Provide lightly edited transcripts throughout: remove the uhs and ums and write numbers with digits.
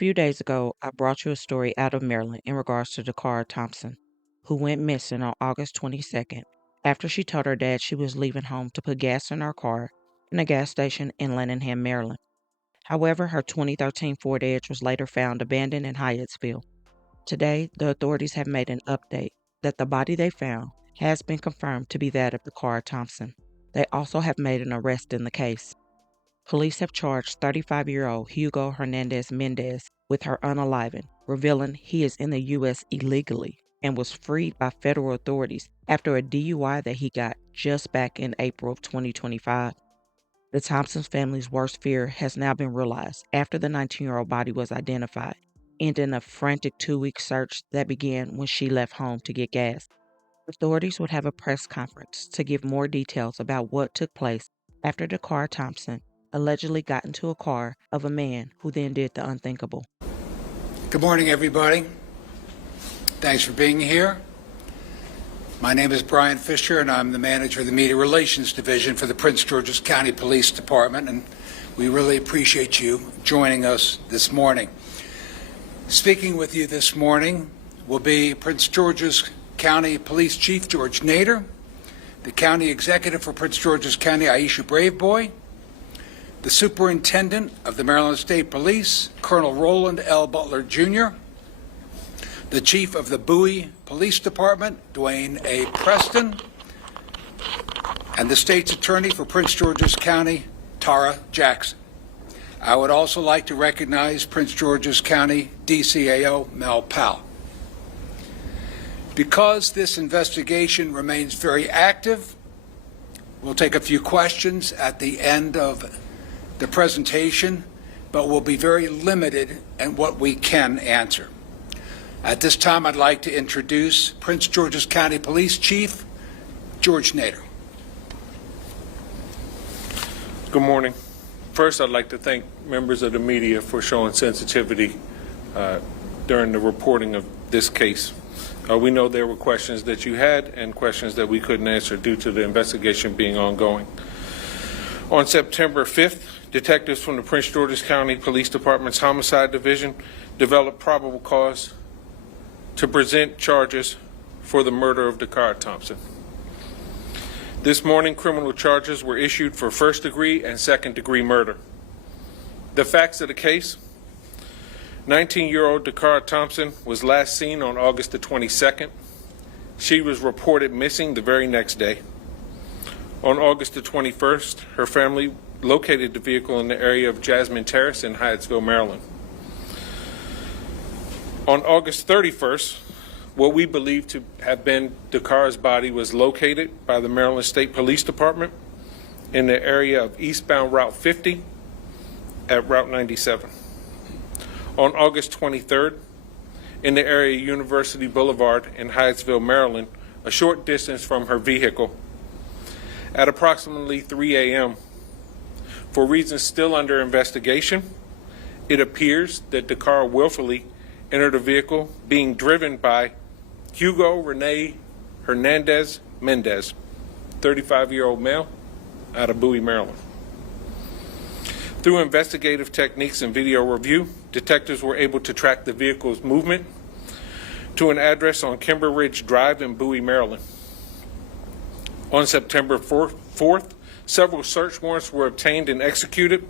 few days ago, I brought you a story out of Maryland in regards to DaCara Thompson, who went missing on August 22nd after she told her dad she was leaving home to put gas in her car in a gas station in Lanningham, Maryland. However, her 2013 Ford Edge was later found abandoned in Hyattsville. Today, the authorities have made an update that the body they found has been confirmed to be that of DaCara Thompson. They also have made an arrest in the case. Police have charged 35-year-old Hugo Hernandez Mendez with her unaliving, revealing he is in the U.S. illegally and was freed by federal authorities after a DUI that he got just back in April of 2025. The Thompsons family's worst fear has now been realized after the 19-year-old body was identified, ending a frantic 2-week search that began when she left home to get gas. Authorities would have a press conference to give more details about what took place after DaCara Thompson allegedly got into a car of a man who then did the unthinkable. Good morning, everybody. Thanks for being here. My name is Brian Fisher, and I'm the manager of the Media Relations Division for the Prince George's County Police Department, and we really appreciate you joining us this morning. Speaking with you this morning will be Prince George's County Police Chief George Nader, the County Executive for Prince George's County, Aisha Braveboy, the Superintendent of the Maryland State Police, Colonel Roland L. Butler, Jr., the Chief of the Bowie Police Department, Dwayne A. Preston, and the State's Attorney for Prince George's County, Tara Jackson. I would also like to recognize Prince George's County DCAO, Mel Powell. Because this investigation remains very active, we'll take a few questions at the end of the presentation, but we'll be very limited in what we can answer. At this time, I'd like to introduce Prince George's County Police Chief George Nader. Good morning. First, I'd like to thank members of the media for showing sensitivity during the reporting of this case. We know there were questions that you had and questions that we couldn't answer due to the investigation being ongoing. On September 5th, detectives from the Prince George's County Police Department's Homicide Division developed probable cause to present charges for the murder of DaCara Thompson. This morning, criminal charges were issued for first-degree and second-degree murder. The facts of the case: 19-year-old DaCara Thompson was last seen on August the 22nd. She was reported missing the very next day. On August the 21st, her family located the vehicle in the area of Jasmine Terrace in Hyattsville, Maryland. On August 31st, what we believe to have been DaCara's body was located by the Maryland State Police Department in the area of eastbound Route 50 at Route 97. On August 23rd, in the area of University Boulevard in Hyattsville, Maryland, a short distance from her vehicle, at approximately 3 a.m., for reasons still under investigation, it appears that DaCara willfully entered a vehicle being driven by Hugo Rene Hernandez Mendez, 35-year-old male, out of Bowie, Maryland. Through investigative techniques and video review, detectives were able to track the vehicle's movement to an address on Kimber Ridge Drive in Bowie, Maryland. On September 4th, several search warrants were obtained and executed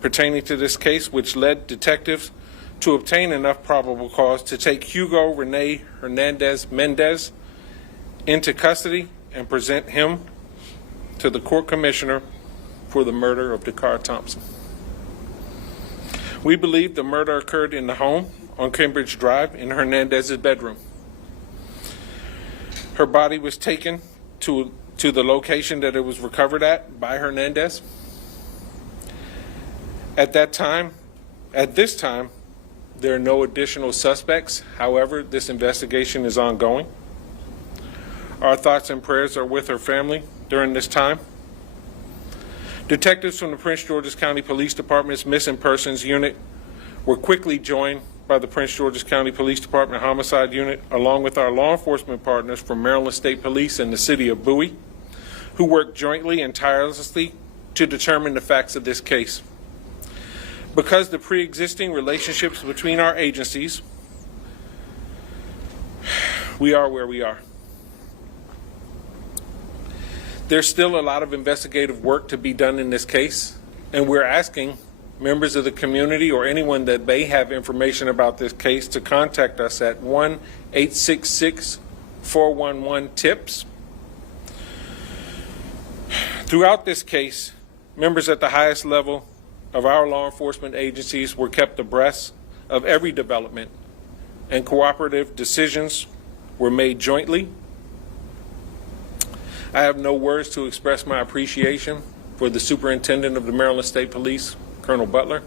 pertaining to this case, which led detectives to obtain enough probable cause to take Hugo Rene Hernandez Mendez into custody and present him to the court commissioner for the murder of DaCara Thompson. We believe the murder occurred in the home on Cambridge Drive in Hernandez's bedroom. Her body was taken to the location that it was recovered at by Hernandez. At this time, there are no additional suspects. However, this investigation is ongoing. Our thoughts and prayers are with her family during this time. Detectives from the Prince George's County Police Department's Missing Persons Unit were quickly joined by the Prince George's County Police Department Homicide Unit, along with our law enforcement partners from Maryland State Police and the City of Bowie, who worked jointly and tirelessly to determine the facts of this case. Because the pre-existing relationships between our agencies, we are where we are. There's still a lot of investigative work to be done in this case, and we're asking members of the community or anyone that may have information about this case to contact us at 1-866-411-TIPS. Throughout this case, members at the highest level of our law enforcement agencies were kept abreast of every development, and cooperative decisions were made jointly. I have no words to express my appreciation for the Superintendent of the Maryland State Police, Colonel Butler,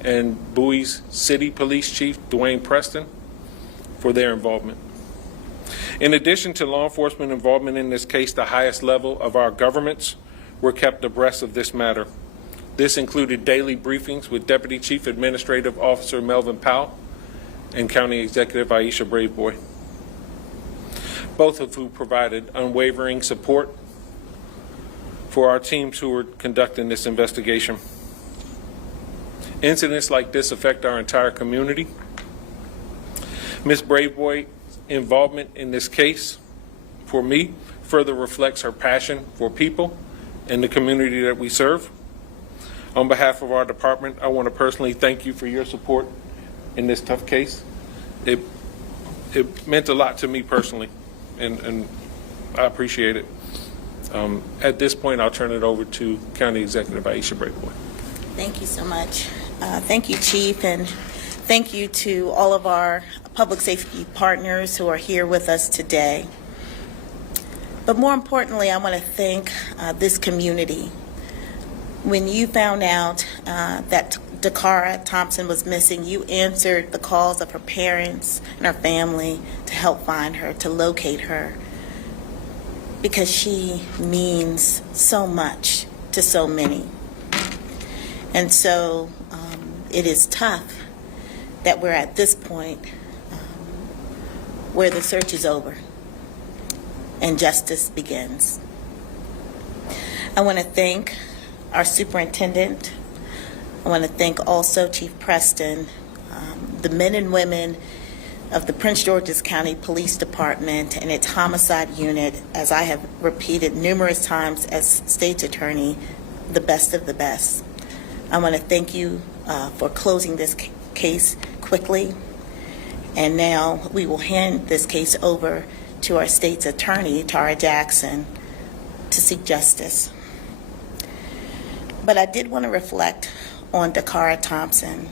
and Bowie's City Police Chief, Dwayne Preston, for their involvement. In addition to law enforcement involvement in this case, the highest level of our governments were kept abreast of this matter. This included daily briefings with Deputy Chief Administrative Officer Melvin Powell and County Executive Aisha Braveboy, both of whom provided unwavering support for our teams who were conducting this investigation. Incidents like this affect our entire community. Ms. Braveboy's involvement in this case, for me, further reflects her passion for people and the community that we serve. On behalf of our department, I want to personally thank you for your support in this tough case. It meant a lot to me personally, and I appreciate it. At this point, I'll turn it over to County Executive Aisha Braveboy. Thank you so much. Thank you, Chief, and thank you to all of our public safety partners who are here with us today. But more importantly, I want to thank this community. When you found out that DaCara Thompson was missing, you answered the calls of her parents and her family to help find her, to locate her, because she means so much to so many. And so it is tough that we're at this point where the search is over and justice begins. I want to thank our superintendent. I want to thank also Chief Preston, the men and women of the Prince George's County Police Department and its homicide unit, as I have repeated numerous times as state's attorney, the best of the best. I want to thank you for closing this case quickly. And now we will hand this case over to our state's attorney, Tara Jackson, to seek justice. But I did want to reflect on DaCara Thompson,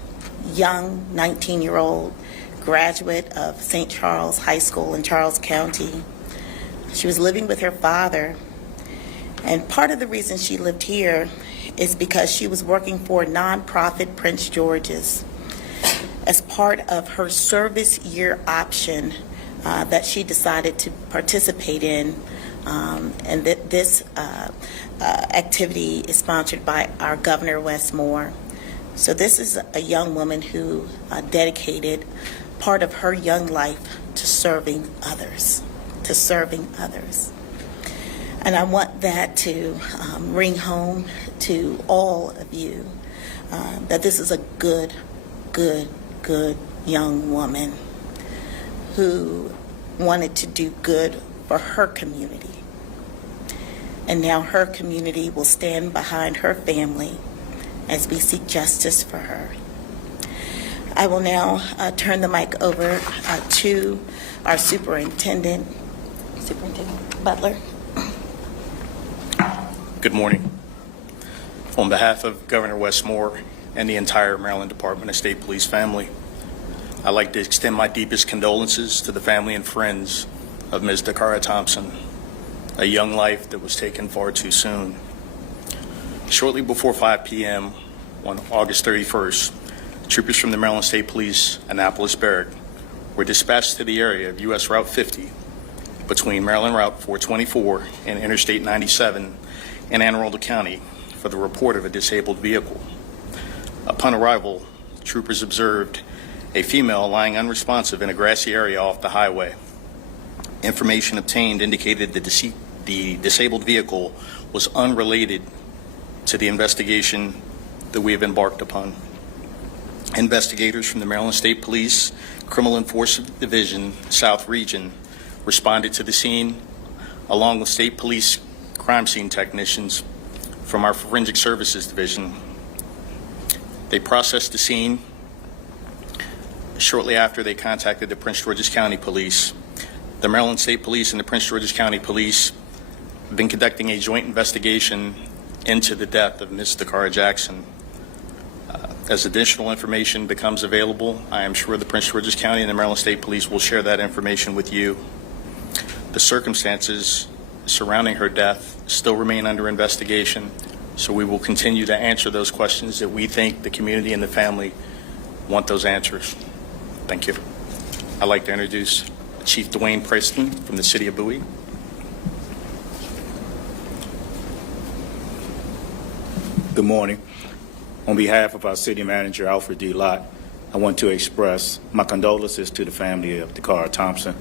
young 19-year-old graduate of St. Charles High School in Charles County. She was living with her father, and part of the reason she lived here is because she was working for nonprofit Prince George's as part of her service year option that she decided to participate in, and that this activity is sponsored by our Governor Wes Moore. So this is a young woman who dedicated part of her young life to serving others, And I want that to ring home to all of you that this is a good young woman who wanted to do good for her community. And now her community will stand behind her family as we seek justice for her. I will now turn the mic over to our Superintendent Butler. Good morning. On behalf of Governor Wes Moore and the entire Maryland Department of State Police family, I'd like to extend my deepest condolences to the family and friends of Ms. DaCara Thompson, a young life that was taken far too soon. Shortly before 5 p.m. on August 31st, troopers from the Maryland State Police Annapolis Barrack were dispatched to the area of U.S. Route 50 between Maryland Route 424 and Interstate 97 in Anne Arundel County for the report of a disabled vehicle. Upon arrival, troopers observed a female lying unresponsive in a grassy area off the highway. Information obtained indicated that the disabled vehicle was unrelated to the investigation that we have embarked upon. Investigators from the Maryland State Police Criminal Enforcement Division South Region responded to the scene along with state police crime scene technicians from our Forensic Services Division. They processed the scene. Shortly after, they contacted the Prince George's County Police. The Maryland State Police and the Prince George's County Police have been conducting a joint investigation into the death of Ms. DaCara Jackson. As additional information becomes available, I am sure the Prince George's County and the Maryland State Police will share that information with you. The circumstances surrounding her death still remain under investigation, so we will continue to answer those questions that we think the community and the family want those answers. Thank you. I'd like to introduce Chief Dwayne Preston from the City of Bowie. Good morning. On behalf of our City Manager, Alfred D. Lott, I want to express my condolences to the family of DaCara Thompson.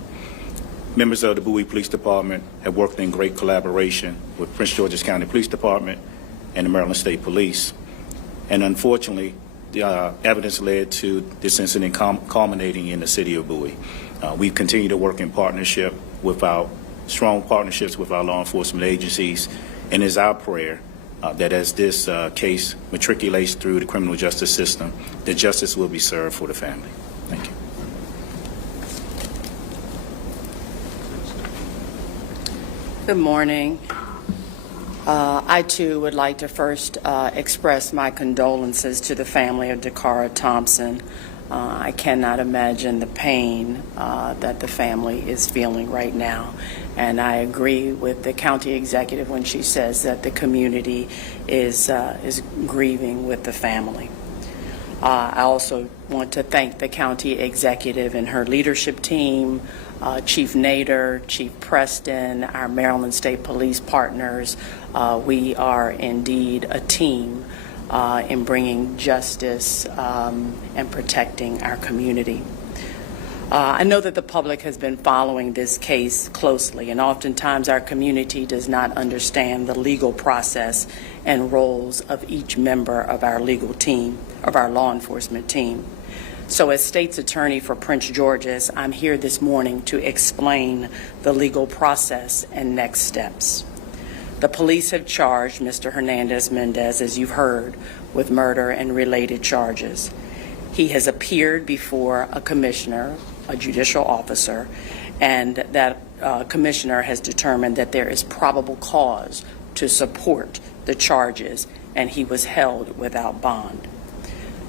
Members of the Bowie Police Department have worked in great collaboration with Prince George's County Police Department and the Maryland State Police. And unfortunately, the evidence led to this incident culminating in the City of Bowie. We continue to work in partnership with our strong partnerships with our law enforcement agencies, and it's our prayer that as this case matriculates through the criminal justice system, that justice will be served for the family. Thank you. Good morning. I too would like to first express my condolences to the family of DaCara Thompson. I cannot imagine the pain that the family is feeling right now. And I agree with the county executive when she says that the community is grieving with the family. I also want to thank the county executive and her leadership team, Chief Nader, Chief Preston, our Maryland State Police partners. We are indeed a team in bringing justice and protecting our community. I know that the public has been following this case closely, and oftentimes our community does not understand the legal process and roles of each member of our legal team, of our law enforcement team. So as State's Attorney for Prince George's, I'm here this morning to explain the legal process and next steps. The police have charged Mr. Hernandez-Mendez, as you've heard, with murder and related charges. He has appeared before a commissioner, a judicial officer, and that commissioner has determined that there is probable cause to support the charges, and he was held without bond.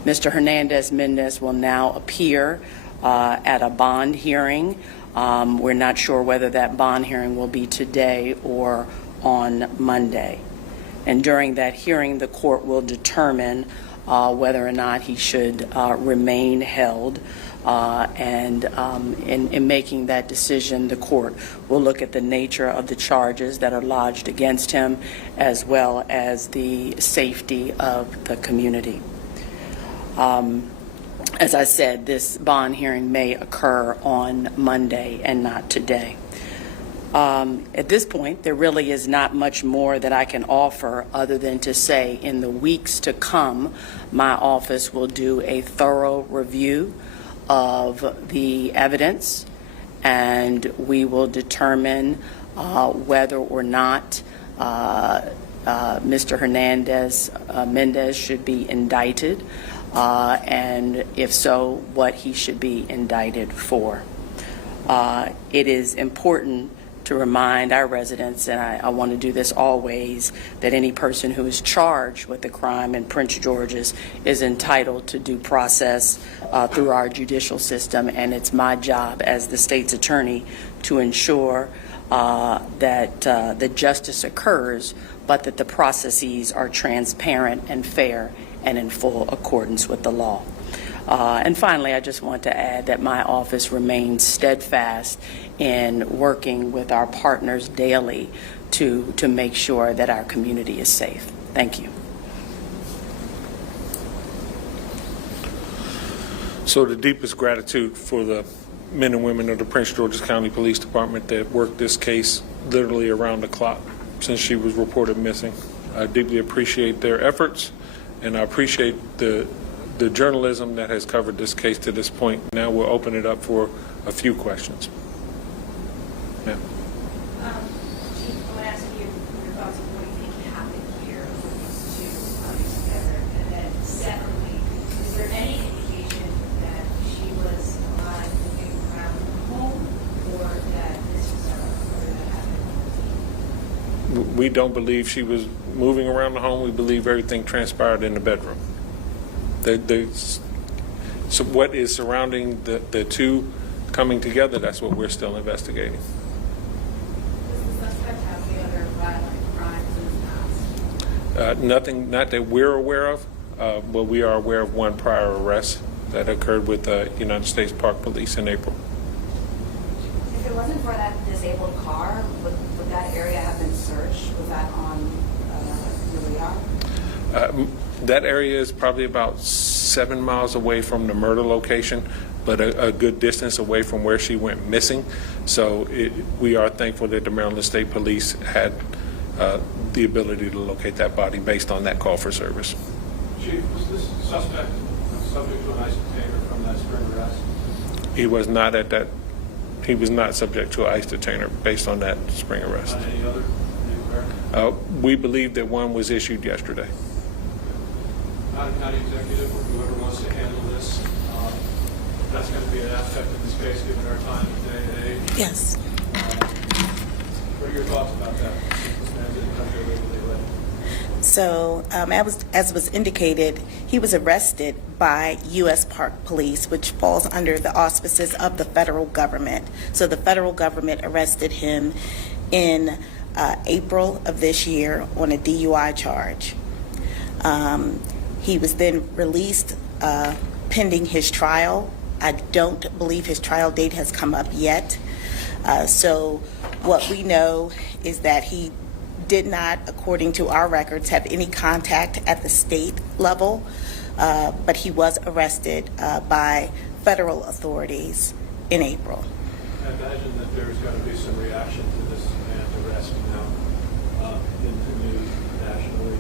Mr. Hernandez-Mendez will now appear at a bond hearing. We're not sure whether that bond hearing will be today or on Monday. And during that hearing, the court will determine whether or not he should remain held. In making that decision, the court will look at the nature of the charges that are lodged against him, as well as the safety of the community. As I said, this bond hearing may occur on Monday and not today. At this point, there really is not much more that I can offer other than to say in the weeks to come, my office will do a thorough review of the evidence, and we will determine whether or not Mr. Hernandez-Mendez should be indicted, and if so, what he should be indicted for. It is important to remind our residents, and I want to do this always, that any person who is charged with a crime in Prince George's is entitled to due process through our judicial system, and it's my job as the state's attorney to ensure that the justice occurs, but that the processes are transparent and fair and in full accordance with the law. And finally, I just want to add that my office remains steadfast in working with our partners daily to make sure that our community is safe. Thank you. So the deepest gratitude for the men and women of the Prince George's County Police Department that worked this case literally around the clock since she was reported missing. I deeply appreciate their efforts, And I appreciate the journalism that has covered this case to this point. Now we'll open it up for a few questions. Yeah. Chief, I want to ask you your thoughts on what you think happened here with these two coming together. And then separately, is there any indication that she was alive moving around the home, or that this was a murder that happened? We don't believe she was moving around the home. We believe everything transpired in the bedroom. So what is surrounding the two coming together, that's what we're still investigating. Does the suspect have any other violent crimes in his past? Nothing, not that we're aware of, but we are aware of one prior arrest that occurred with the United States Park Police in April. If it wasn't for that disabled car, would that area have been searched? Was that on the radar? That area is probably about 7 miles away from the murder location, but a good distance away from where she went missing. So we are thankful that the Maryland State Police had the ability to locate that body based on that call for service. Chief, was this suspect subject to an ICE detainer from that spring arrest? He was not at that. He was not subject to an ICE detainer based on that spring arrest. On any other? Are you aware? We believe that one was issued yesterday. County executive or whoever wants to handle this, that's going to be an aspect of this case given our time today and age. Yes. What are your thoughts about that? This man didn't come here legally late. So, as was indicated, he was arrested by U.S. Park Police, which falls under the auspices of the federal government. So the federal government arrested him in April of this year on a DUI charge. He was then released pending his trial. I don't believe his trial date has come up yet. So what we know is that he did not, according to our records, have any contact at the state level, but he was arrested by federal authorities in April. I imagine that there's going to be some reaction to this man's arrest now in the news nationally.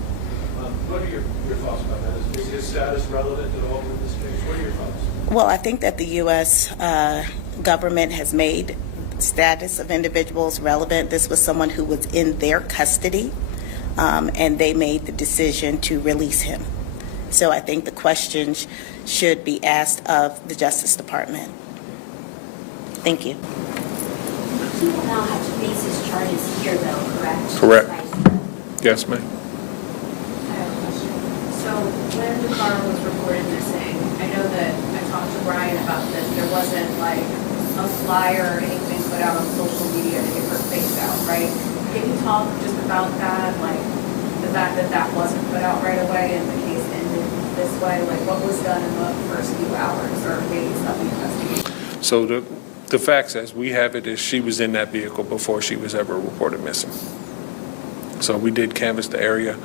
What are your thoughts about that? Is his status relevant at all in this case? What are your thoughts? Well, I think that the U.S. Government has made status of individuals relevant. This was someone who was in their custody, and they made the decision to release him. So I think the questions should be asked of the Justice Department. Thank you. He will now have to face his charges here, though, correct? Correct. Yes, ma'am. I have a question. So when DaCara was reported missing, I know that I talked to Brian about this. There wasn't like a flyer or anything put out on social media to get her face out, right? Can you talk just about that, like the fact that that wasn't put out right away and the case ended this way? Like what was done in the first few hours or days of the investigation? So the facts as we have it is she was in that vehicle before she was ever reported missing. So we did canvass the area.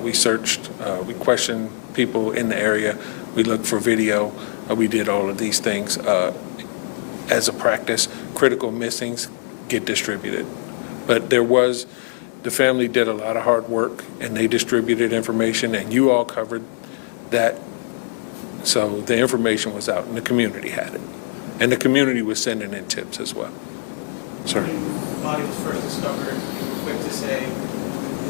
We searched, we questioned people in the area. We looked for video. We did all of these things. As a practice, critical missings get distributed. But the family did a lot of hard work and they distributed information and you all covered that. So the information was out and the community had it. And the community was sending in tips as well. Sir. The body was first discovered, you were quick to say,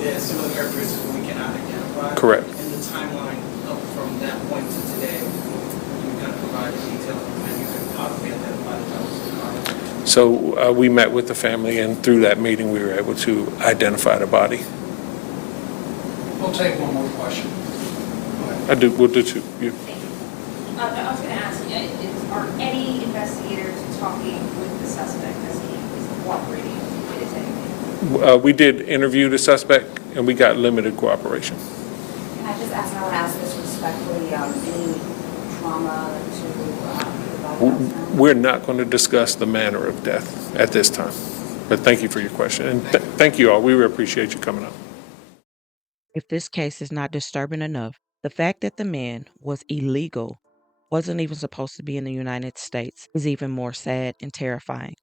yeah, similar characteristics that we cannot identify. Correct. And the timeline up from that point to today, you kind of provide the detail and you can possibly identify the types of body. So we met with the family and through that meeting we were able to identify the body. We'll take one more question. We'll do two. You. I was going to ask, are any investigators talking with the suspect as he is cooperating with anything? We did interview the suspect and we got limited cooperation. Can I just ask, and I want to ask this respectfully, any trauma to the body? We're not going to discuss the manner of death at this time. But thank you for your question. And thank you all. We really appreciate you coming up. If this case is not disturbing enough, the fact that the man was illegal, wasn't even supposed to be in the United States, is even more sad and terrifying.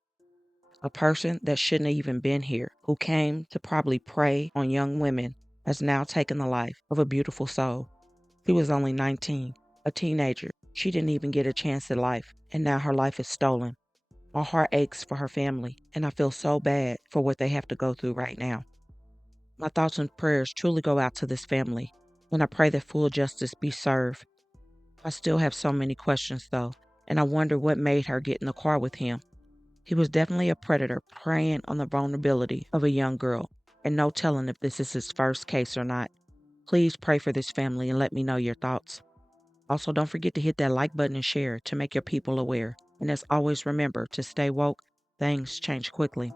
A person that shouldn't have even been here, who came to probably prey on young women, has now taken the life of a beautiful soul. He was only 19, a teenager. She didn't even get a chance at life, and now her life is stolen. My heart aches for her family, and I feel so bad for what they have to go through right now. My thoughts and prayers truly go out to this family, and I pray that full justice be served. I still have so many questions, though, and I wonder what made her get in the car with him. He was definitely a predator preying on the vulnerability of a young girl, and no telling if this is his first case or not. Please pray for this family and let me know your thoughts. Also, don't forget to hit that like button and share to make your people aware. And as always, remember to stay woke. Things change quickly.